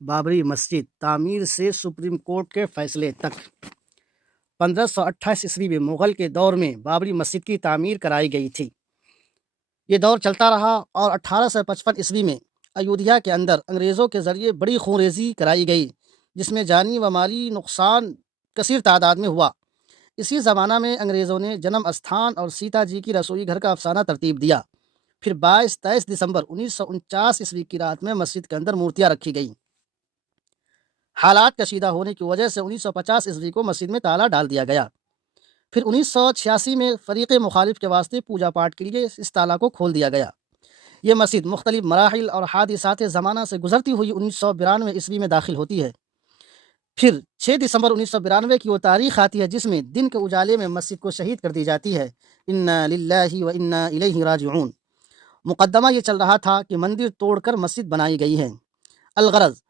بابری مسجد تعمیر سے supreme court کے فیصلے تک 1528 عیسوی میں مغل کے دور میں بابری مسجد کی تعمیر کرائی گئی تھی۔ یہ دور چلتا رہا اور 1855 عیسوی میں ایودھیا کے اندر انگریزوں کے ذریعے بڑی خونریزی کرائی گئی، جس میں جانی و مالی نقصان کثیر تعداد میں ہوا۔ اسی زمانہ میں انگریزوں نے جنم استھان اور سیتا جی کی رسوئی گھر کا افسانہ ترتیب دیا۔ پھر 22-23 دسمبر 1949 عیسوی کی رات میں مسجد کے اندر مورتیاں رکھی گئیں۔ حالات کشیدہ ہونے کی وجہ سے 1950 عیسوی کو مسجد میں تالا ڈال دیا گیا۔ پھر 1986 میں فریق مخالف کے واسطے پوجا پاٹ کے لیے اس تالا کو کھول دیا گیا۔ یہ مسجد مختلف مراحل اور حادثات زمانہ سے گزرتی ہوئی 1992 عیسوی میں داخل ہوتی ہے۔ پھر 6 دسمبر 1992 کی وہ تاریخ آتی ہے جس میں دن کے اجالے میں مسجد کو شہید کر دی جاتی ہے۔ انا للہ و انا الیہ راجعون۔ مقدمہ یہ چل رہا تھا کہ مندر توڑ کر مسجد بنائی گئی ہے۔ الغرض